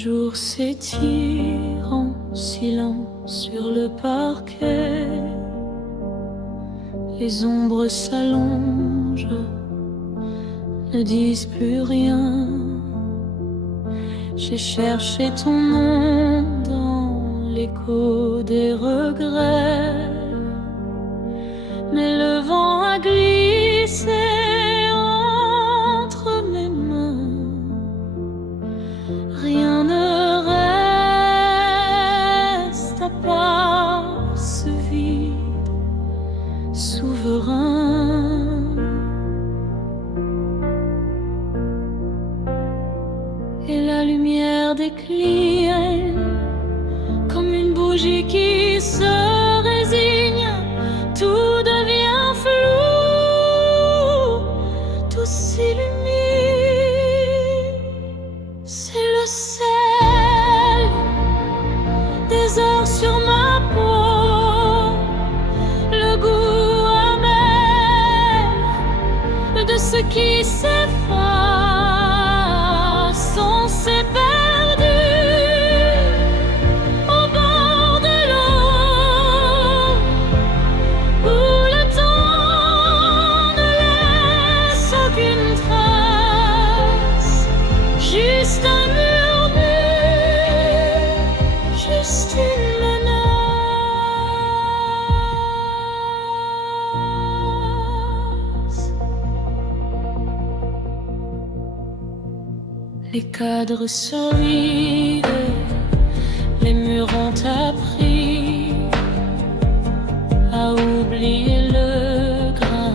jour s'étire en silence sur le parquet. Les ombres s'allongent, ne disent plus rien. J'ai cherché ton nom dans l'écho des regrets, mais le vent a glissé entre mes mains. Rien ne reste à part ce vide souverain. Et la lumière décline comme une bougie qui se résigne. Tout devient flou, tout s'illumine. C'est le sel des heures sur ma peau, le goût amer de ce qui s'efface. On s'est perdu au bord de l'eau, où le temps ne laisse aucune trace. Juste un murmure, juste une menace. Les cadres se rident, les murs ont appris à oublier le grain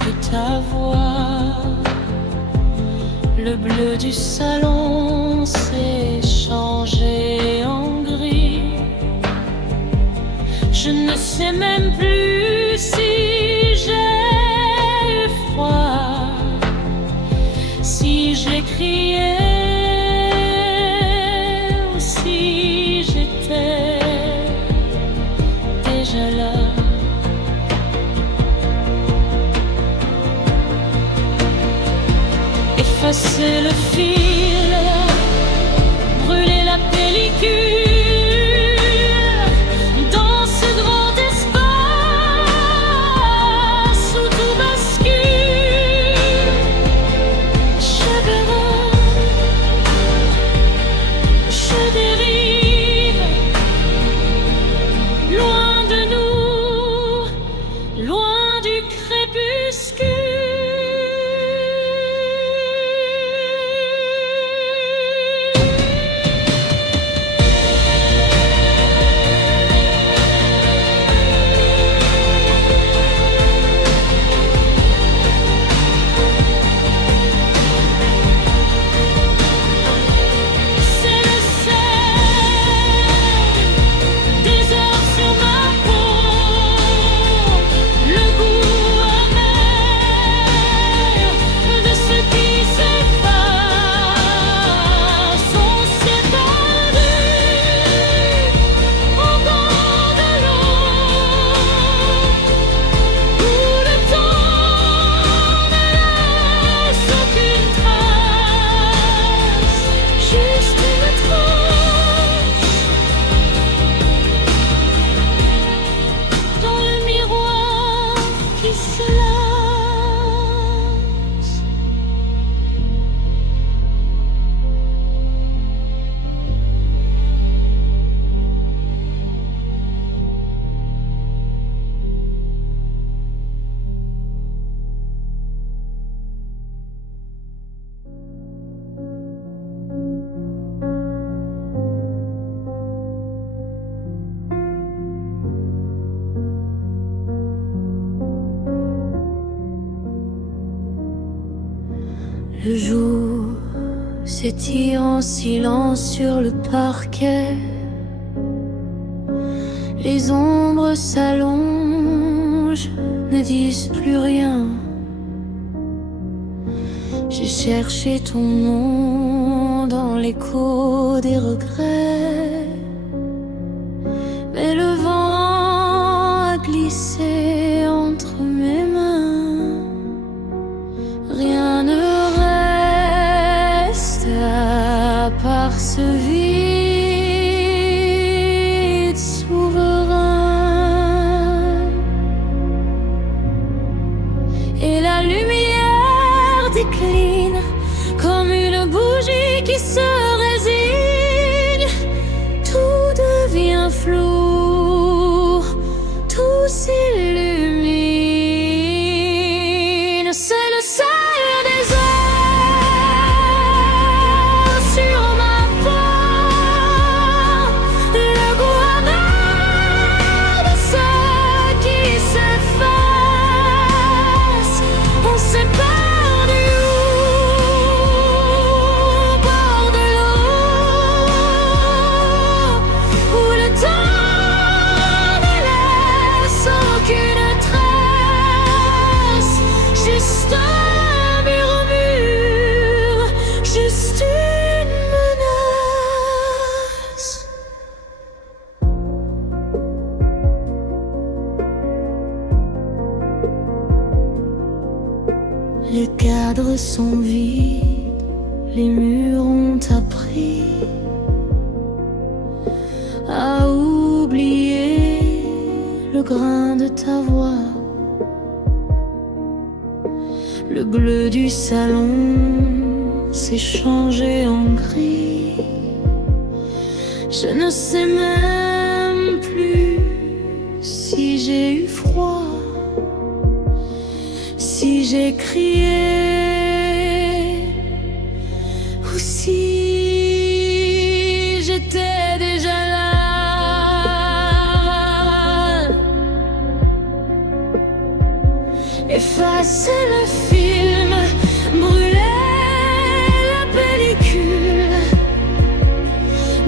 de ta voix. Le bleu du salon s'est changé en gris. Je ne sais même plus si j'ai eu froid, si j'ai crié ou si j'étais déjà là. Effacer le fil, brûler la pellicule dans ce grand espace où tout bascule. Je dérape, je dérive, loin de nous, loin du crépuscule. C'est le sel des heures sur ma peau, le goût amer de ce qui s'efface. On s'est perdu au bord de l'eau, où le temps ne laisse aucune trace. Juste une trace dans le miroir qui se lasse. Le jour s'étire en silence sur le parquet. Les ombres s'allongent, ne disent plus rien. J'ai cherché ton nom dans l'écho des regrets, mais le vent a glissé entre mes mains. Rien ne reste à part ce vide souverain. Et la lumière décline comme une bougie qui se résigne. Tout devient flou, tout s'illumine. C'est le sel des heures sur ma peau, le goût amer de ceux qui s'effacent. On s'est perdu au bord de l'eau, où le temps ne laisse aucune trace. Juste un murmure, juste une menace. Les cadres sont vides, les murs ont appris à oublier le grain de ta voix. Le bleu du salon s'est changé en gris. Je ne sais même plus si j'ai eu froid, si j'ai crié ou si j'étais déjà là. Effacer le film, brûler la pellicule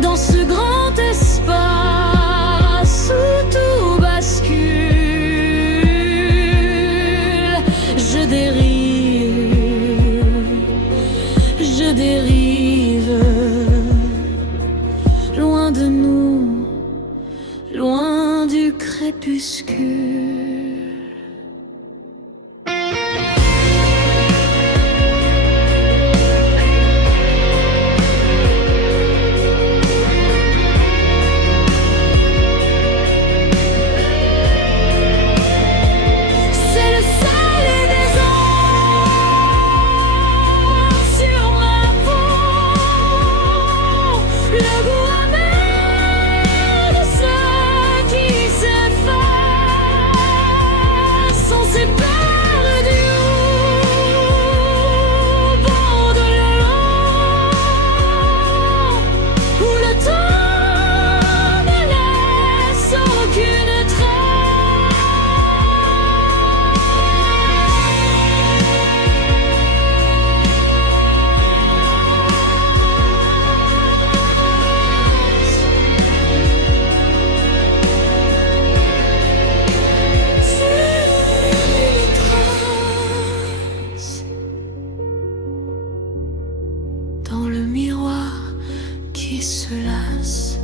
dans ce grand espace où tout bascule. Je dérive, loin de nous, loin du crépuscule. C'est le sel des heures sur ma peau, le goût amer de ceux qui s'effacent. On s'est perdu au bord de l'eau, où le temps ne laisse aucune trace. Dans le miroir qui se lasse,